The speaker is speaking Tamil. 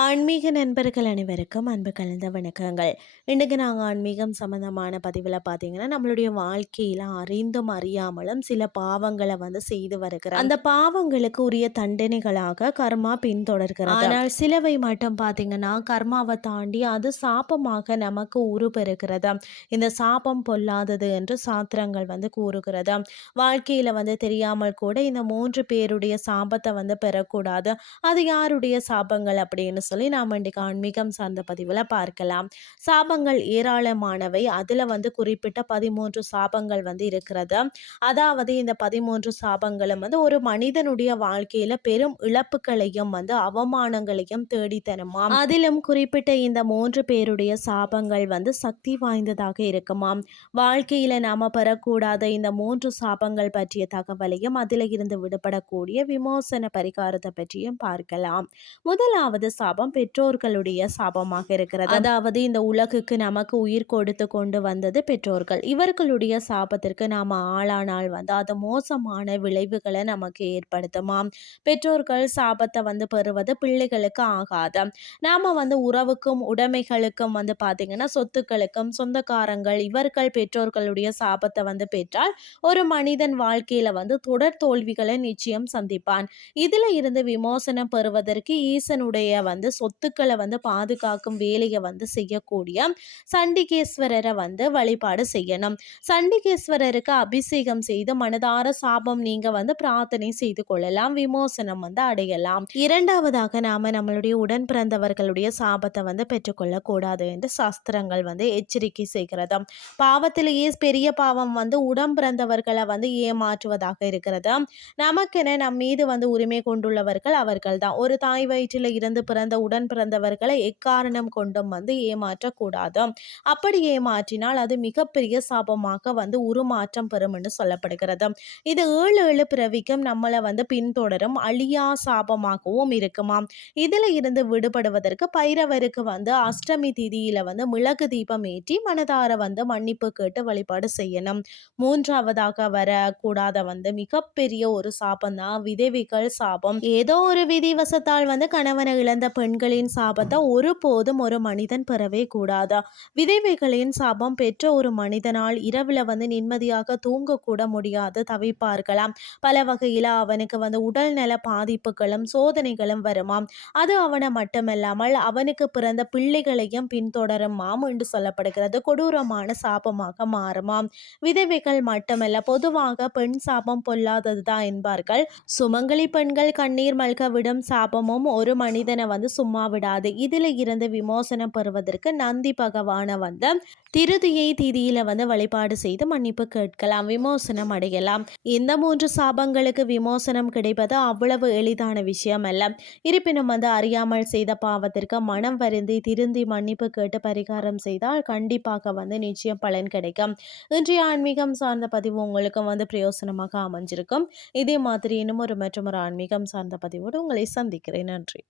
ஆன்மீக நண்பர்கள் அனைவருக்கும் அன்பு கலந்த வணக்கங்கள். இன்றைக்கு நாங்கள் ஆன்மீகம் சம்மந்தமான பதிவில் பார்த்தீங்கன்னா நம்மளுடைய வாழ்க்கையில் அறிந்தும் அறியாமலும் சில பாவங்களை வந்து செய்து வருகிறோம். அந்த பாவங்களுக்கு உரிய தண்டனைகளாக கர்மா பின்தொடர்கிறது. ஆனால் சிலவை மட்டும் பார்த்தீங்கன்னா கர்மாவை தாண்டி அது சாபமாக நமக்கு உருப்பெறுகிறது. இந்த சாபம் பொல்லாதது என்று சாத்திரங்கள் வந்து கூறுகிறது. வாழ்க்கையில் வந்து தெரியாமல் கூட இந்த மூன்று பேருடைய சாபத்தை வந்து பெறக்கூடாது. அது யாருடைய சாபங்கள் அப்படின்னு சொல்லி நாம் இன்றைக்கு ஆன்மீகம் சார்ந்த பதிவில் பார்க்கலாம். சாபங்கள் ஏராளமானவை. அதில் வந்து குறிப்பிட்ட பதிமூன்று சாபங்கள் வந்து இருக்கிறது. அதாவது இந்த பதிமூன்று சாபங்களும் வந்து ஒரு மனிதனுடைய வாழ்க்கையில் பெரும் இழப்புகளையும் வந்து அவமானங்களையும் தேடித்தருமாம். அதிலும் குறிப்பிட்ட இந்த மூன்று பேருடைய சாபங்கள் வந்து சக்தி வாய்ந்ததாக இருக்குமாம். வாழ்க்கையில நாம பெறக்கூடாத இந்த மூன்று சாபங்கள் பற்றிய தகவலையும் அதில் இருந்து விடுபடக்கூடிய விமோசன பரிகாரத்தை பற்றியும் பார்க்கலாம். முதலாவது சாபம். பெற்றோர்களுடைய சாபமாக இருக்கிறது. அதாவது இந்த உலகுக்கு நமக்கு உயிர் கொடுத்து கொண்டு வந்தது பெற்றோர்கள். இவர்களுடைய சாபத்திற்கு நாம் ஆளானால் வந்து அது மோசமான விளைவுகளை நமக்கு ஏற்படுத்துமாம். பெற்றோர்கள் சாபத்தை வந்து பெறுவது பிள்ளைகளுக்கு ஆகாது. நாம் வந்து உறவுக்கும் உடைமைகளுக்கும் வந்து பார்த்திங்கன்னா சொத்துக்களுக்கும் சொந்தக்காரங்கள் இவர்கள் பெற்றோர்களுடைய சாபத்தை வந்து பெற்றால் ஒரு மனிதன் வாழ்க்கையில் வந்து தொடர் தோல்விகளை நிச்சயம் சந்திப்பான். இதில் இருந்து விமோசனம் பெறுவதற்கு ஈசனுடைய வந்து வந்து சொத்துக்களை வந்து பாதுகாக்கும் வேலையை வந்து செய்யக்கூடிய சண்டிகேஸ்வரரை வந்து வழிபாடு செய்யணும். சண்டிகேஸ்வரருக்கு அபிஷேகம் செய்து மனதார சாபம் நீங்க வந்து பிரார்த்தனை செய்து கொள்ளலாம். விமோசனம் வந்து அடையலாம். இரண்டாவதாக நாம நம்மளுடைய உடன் பிறந்தவர்களுடைய சாபத்தை வந்து பெற்றுக்கொள்ள கூடாது என்று சாஸ்திரங்கள் வந்து எச்சரிக்கை செய்கிறது. பாவத்திலேயே பெரிய பாவம் வந்து உடன் பிறந்தவர்களை வந்து ஏமாற்றுவதாக இருக்கிறது. நமக்கென நம் மீது வந்து உரிமை கொண்டுள்ளவர்கள் அவர்கள் தான் ஒரு தாய் வயிற்றில் இருந்து பிறந்த உடன் பிறந்தவர்களை எக்காரணம் கொண்டும் வந்து ஏமாற்றக்கூடாது? அப்படி ஏமாற்றினால் அது மிகப்பெரிய சாபமாக வந்து உருமாற்றம் பெறும் என்று சொல்லப்படுகிறது. இது ஏழு ஏழு பிறவிக்கும் நம்மளை வந்து பின்தொடரும் அழியா சாபமாகவும் இருக்குமாம். இதில் இருந்து விடுபடுவதற்கு பைரவருக்கு வந்து அஷ்டமி திதியில வந்து மிளகு தீபம் ஏற்றி மனதார வந்து மன்னிப்பு கேட்டு வழிபாடு செய்யணும். மூன்றாவதாக வரக்கூடாத வந்து மிகப்பெரிய ஒரு சாபம் தான் விதவிகள் சாபம். ஏதோ ஒரு விதிவசத்தால் வந்து கணவனை இழந்த பெண்களின் சாபத்தை? ஒருபோதும் ஒரு மனிதன் பெறவே கூடாதா? விதவைகளின் சாபம் பெற்ற ஒரு மனிதனால் இரவில் வந்து நிம்மதியாக தூங்கக்கூட முடியாது தவிப்பார்களாம். பல வகையில் அவனுக்கு வந்து உடல்நல பாதிப்புகளும் சோதனைகளும் வருமாம். அது அவனை மட்டுமல்லாமல் அவனுக்கு பிறந்த பிள்ளைகளையும் பின்தொடருமாம் என்று சொல்லப்படுகிறது. கொடூரமான சாபமாக மாறுமாம். விதவைகள் மட்டுமல்ல பொதுவாக பெண் சாபம் பொல்லாததுதான் என்பார்கள். சுமங்கலி பெண்கள் கண்ணீர் மல்க விடும் சாபமும் ஒரு மனிதனை வந்து வந்து சும்மா விடாது. இதில் இருந்து விமோசனம் பெறுவதற்கு நந்தி பகவான வந்து திருதியை திதியில வந்து வழிபாடு செய்து மன்னிப்பு கேட்கலாம். விமோசனம் அடையலாம். இந்த மூன்று சாபங்களுக்கு விமோசனம் கிடைப்பது அவ்வளவு எளிதான விஷயம் அல்ல இருப்பினும் வந்து அறியாமல் செய்த பாவத்திற்கு மனம் வருந்தி திருந்தி மன்னிப்பு கேட்டு பரிகாரம் செய்தால் கண்டிப்பாக வந்து நிச்சயம் பலன் கிடைக்கும். இன்றைய ஆன்மீகம் சார்ந்த பதிவு உங்களுக்கும் வந்து பிரயோசனமாக அமைஞ்சிருக்கும். இதே மாதிரி இன்னும் ஒரு மற்றும் ஒரு ஆன்மீகம் சார்ந்த பதிவோடு உங்களை சந்திக்கிறேன். நன்றி.